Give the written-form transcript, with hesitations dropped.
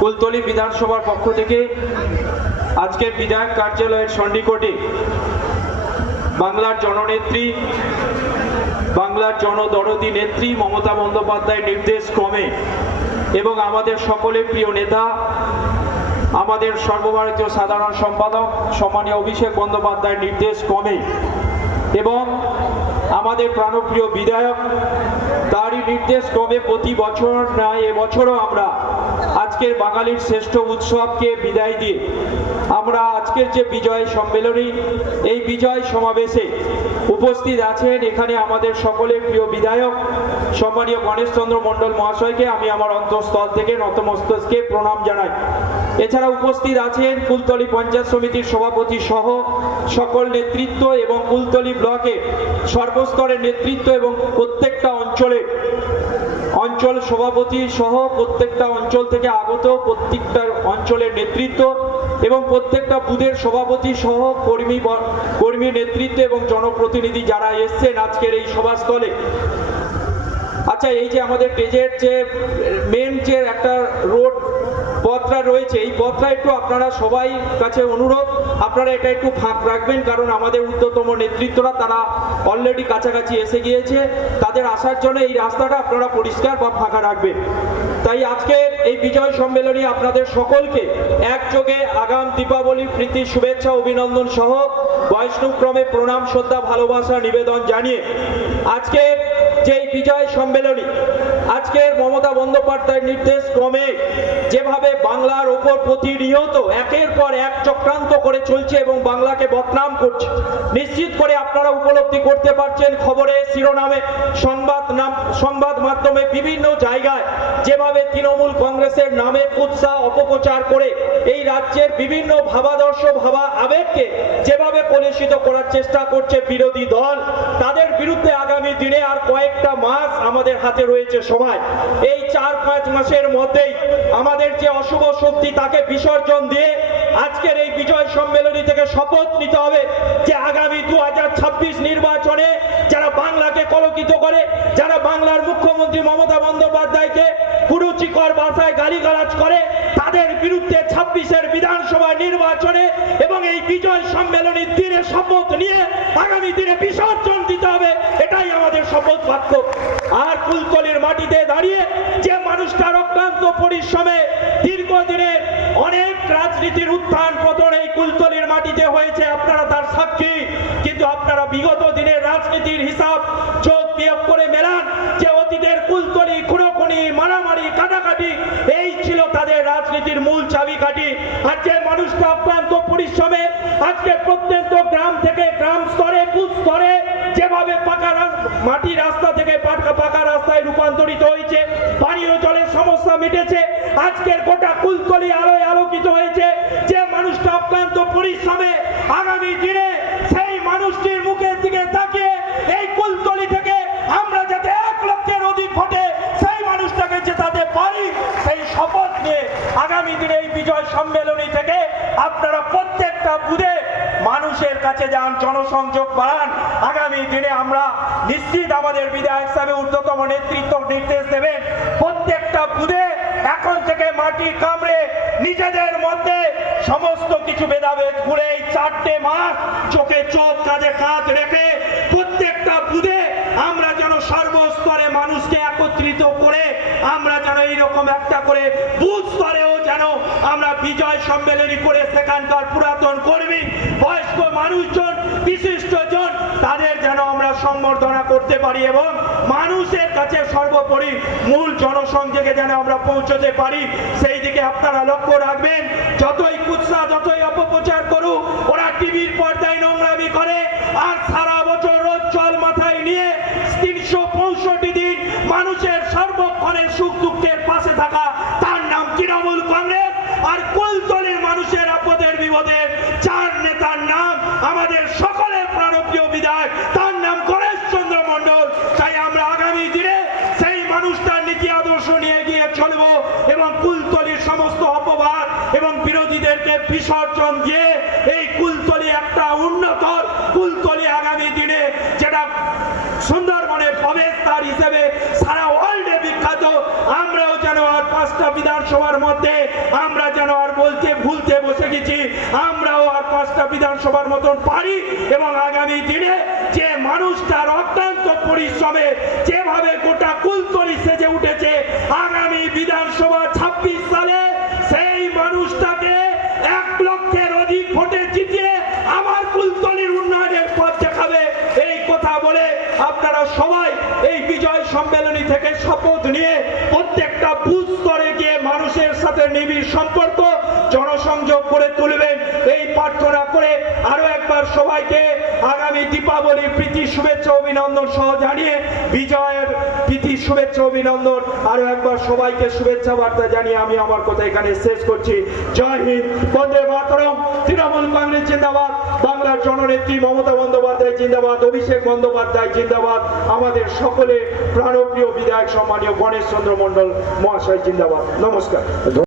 কুলতলি বিধানসভার পক্ষ থেকে আজকের বিধায়ক কার্যালয়ের সন্নিকটে বাংলার জননেত্রী, বাংলার জনদরদী নেত্রী মমতা বন্দ্যোপাধ্যায়ের নির্দেশ ক্রমে এবং আমাদের সকলের প্রিয় নেতা, আমাদের সর্বভারতীয় সাধারণ সম্পাদক সম্মানীয় অভিষেক বন্দ্যোপাধ্যায়ের নির্দেশ ক্রমে এবং আমাদের প্রাণপ্রিয় বিধায়ক তারই নির্দেশ ক্রমে প্রতি বছর নয় এবছরও আমরা আজকের বাঙালির শ্রেষ্ঠ উৎসবকে বিদায় দিয়ে আমরা আজকের যে বিজয় সম্মেলনী, এই বিজয় সমাবেশে উপস্থিত আছেন এখানে আমাদের সকলের প্রিয় বিধায়ক সম্মানীয় গণেশচন্দ্র মণ্ডল মহাশয়কে আমি আমার অন্তঃস্থল থেকে নতমস্তকে প্রণাম জানাই। এছাড়া উপস্থিত আছেন কুলতলি পঞ্চায়েত সমিতির সভাপতি সহ সকল নেতৃত্ব এবং কুলতলি ব্লকে সর্বস্তরের নেতৃত্ব এবং প্রত্যেকটা অঞ্চল সভাপতি সহ প্রত্যেকটা অঞ্চল থেকে আগত প্রত্যেকটা অঞ্চলের নেতৃত্ব এবং প্রত্যেকটা বুথের সভাপতি সহ কর্মী নেতৃত্ব এবং জনপ্রতিনিধি যারা এসছেন আজকের এই সভাস্থলে। আচ্ছা, এই যে আমাদের পেজের যে মেন যে একটা রোড পথটা রয়েছে, এই পথটা একটু আপনারা সবাই কাছে অনুরোধ আপনারা এটা একটু ফাঁক রাখবেন, কারণ আমাদের ঊর্ধ্বতম নেতৃত্বরা তারা অলরেডি কাছাকাছি এসে গিয়েছে, তাদের আসার জন্য এই রাস্তাটা আপনারা পরিষ্কার বা ফাঁকা রাখবেন। তাই আজকে এই বিজয় সম্মেলনী আপনাদের সকলকে একযোগে আগাম দীপাবলির প্রীতি শুভেচ্ছা অভিনন্দন সহ বৈষ্ণবক্রমে প্রণাম শ্রদ্ধা ভালোবাসা নিবেদন জানিয়ে আজকে যে বিজয় সম্মেলনী, আজকের মমতা বন্দ্যোপাধ্যায়ের নির্দেশ ক্রমে যেভাবে বাংলার ওপর প্রতিনিয়ত একের পর এক চক্রান্ত করে চলছে এবং বাংলাকে বদনাম করছে, নিশ্চিত করে আপনারা উপলব্ধি করতে পারছেন খবরে শিরোনামে সংবাদ মাধ্যমে বিভিন্ন জায়গায় যেভাবে তৃণমূল কংগ্রেসের নামে কুৎসা অপপ্রচার করে এই রাজ্যের বিভিন্ন ভাবাদর্শ আবেগকে যেভাবে কলুষিত করার চেষ্টা করছে বিরোধী দল, তাদের বিরুদ্ধে আগামী দিনে আর কয়েকটা মাস আমাদের হাতে রয়েছে সময়। এই 4-5 মাসের মধ্যেই আমাদের যে অশুভ শক্তি তাকে বিসর্জন দিয়ে আজকের এই বিজয় সম্মেলনী থেকে শপথ নিতে হবে যে আগামী 2026 নির্বাচনে যারা বাংলাকে কলঙ্কিত করে, যারা বাংলার মুখ্যমন্ত্রী মমতা বন্দ্যোপাধ্যায়কে কুরুচিকর ভাষায় গালিগালাজ করে, তাদের বিরুদ্ধে 26-এর বিধানসভা নির্বাচনে এবং এই বিজয় সম্মেলনীর দিনে শপথ নিয়ে আগামী দিনে বিসর্জন দিতে হবে, এটাই আমাদের শপথ বাক্য। আর কুলতলির মাটিতে দাঁড়িয়ে যে মানুষটার অক্লান্ত পরিশ্রমে দীর্ঘদিনের অনেক রাজনীতির উত্থান পতন এই কুলতলির মাটিতে হয়েছে, আপনারা তার সাক্ষী। কিন্তু আপনারা বিগত দিনের রাজনীতির হিসাব যোগ বিয়োগ করে মেলান যে অতীতের কুলতলি খুনোখুনি মারামারি কাটাকাটি এই ছিল তাদের রাজনীতির মূল চাবিকাঠি। আর যে মানুষটা অক্লান্ত পরিশ্রমে আজকে প্রত্যন্ত গ্রাম থেকে গ্রাম স্তরে বুথ স্তরে যেভাবে মাটি রাস্তা থেকে পাকা রাস্তায় রূপান্তরিত হয়েছে, পানীয় জলের সমস্যা মিটেছে, আজকের গোটা কুলতলি আলোয় আলোকিত হয়েছে, যে মানুষটা অক্লান্ত পরিশ্রমে আগামী দিনে সেই মানুষটির মুখের দিকে তাকিয়ে এই কুলতলি থেকে আমরা যাতে 1 লক্ষের অধিক ভোটে সেই মানুষটাকে জেতাতে পারি, সেই শপথ নিয়ে আগামী দিনে এই বিজয় সম্মেলনী থেকে আপনারা প্রত্যেকটা বুথে মানুষের কাছে যান, জনসংযোগ বাড়ান। আগামী দিনে আমরা নিশ্চিত আমাদের বিধায়ক সাহেব ঊর্ধ্বতম নেতৃত্ব নির্দেশ দেবেন প্রত্যেকটা বুথে এখন থেকে মাটি কামড়ে নিজেদের মধ্যে সমস্ত কিছু ভেদাভেদ ভুলে এই 4টে মাস চোখে চোখ কাঁধে কাঁধ রেখে প্রত্যেকটা বুথে আমরা যেন সর্বস্তরে মানুষকে একত্রিত করে আমরা যেন এইরকম একটা করে বুথ স্তরেও যেন আমরা বিজয় সম্মেলনী করে সেখানকার পুরাতন কর্মী, বয়স্ক মানুষজন, বিশিষ্টজন তাদের যেন আমরা সম্বর্ধনা করতে পারি এবং মানুষের কাছে সর্বোপরি মূল জনসংযোগে যেন আমরা পৌঁছতে পারি, সেই দিকে আপনারা লক্ষ্য রাখবেন। যতই কুৎসা যতই অপপ্রচার করুক, ওরা টিভির পর্দায় নোংরামি করে আর সারা বছর রোজ জল মাথায় নিয়ে 365 দিন মানুষের সর্বক্ষণের সুখ দুঃখের পাশে থাকা তার নাম তৃণমূল কংগ্রেস। আর কুলতলির মানুষের আপদের বিপদের 4 নেতার নাম আমাদের সকলের প্রাণপ্রিয় বিধায়ক, তার নাম গণেশচন্দ্র মণ্ডল। তাই আমরা আগামী দিনে সেই মানুষটার নীতি আদর্শ নিয়ে গিয়ে চলব এবং কুলতলির সমস্ত অপবাদ এবং বিরোধীদেরকে বিসর্জন দিয়ে এই কুলতলি একটা উন্নত কুলতলি আগামী দিনে যেটা সুন্দরবনের প্রবেশদ্বার হিসেবে সারা ওয়ার্ল্ডে বিখ্যাত, আমরাও যেন আর 5টা বিধানসভার মধ্যে আমরা যেন আর ভুলতে বসে গেছি, আমরাও আর 5টা বিধানসভার মতন পারি এবং আগামী দিনে যে মানুষটার অত্যন্ত পরিশ্রমে যেভাবে গোটা কুলতলি সেজে উঠেছে, আগামী বিধানসভা 26 সালে সেই মানুষটাকে 1 লক্ষের অধিক ভোটে জিতিয়ে আমার কুলতলির উন্নয়নের পথ দেখাবে। এই কথা বলে আপনারা সবাই এই বিজয় সম্মেলনী থেকে শপথ নিয়ে প্রত্যেকটা বুথ স্তরে গিয়ে মানুষের সাথে নিবিড় সম্পর্ক জনসংযোগ করে তুলবেন, এই প্রার্থনা করে আরো একবার সবাইকে আগামী দীপাবলির প্রীতি শুভেচ্ছা অভিনন্দন সহ জানিয়ে বিজয়ের প্রীতি শুভেচ্ছা অভিনন্দন আরো একবার সবাইকে শুভেচ্ছা বার্তা জানিয়ে আমি আমার কথা এখানে শেষ করছি। জয় হিন্দ, বন্দে মাতরম, তৃণমূল কংগ্রেস জিন্দাবাদ, বাংলার জননেত্রী মমতা বন্দ্যোপাধ্যায় জিন্দাবাদ, অভিষেক বন্দ্যোপাধ্যায় জিন্দাবাদ, আমাদের সকলে প্রাণপ্রিয় বিধায়ক সম্মানীয় গণেশ চন্দ্র মণ্ডল মহাশয় জিন্দাবাদ। নমস্কার।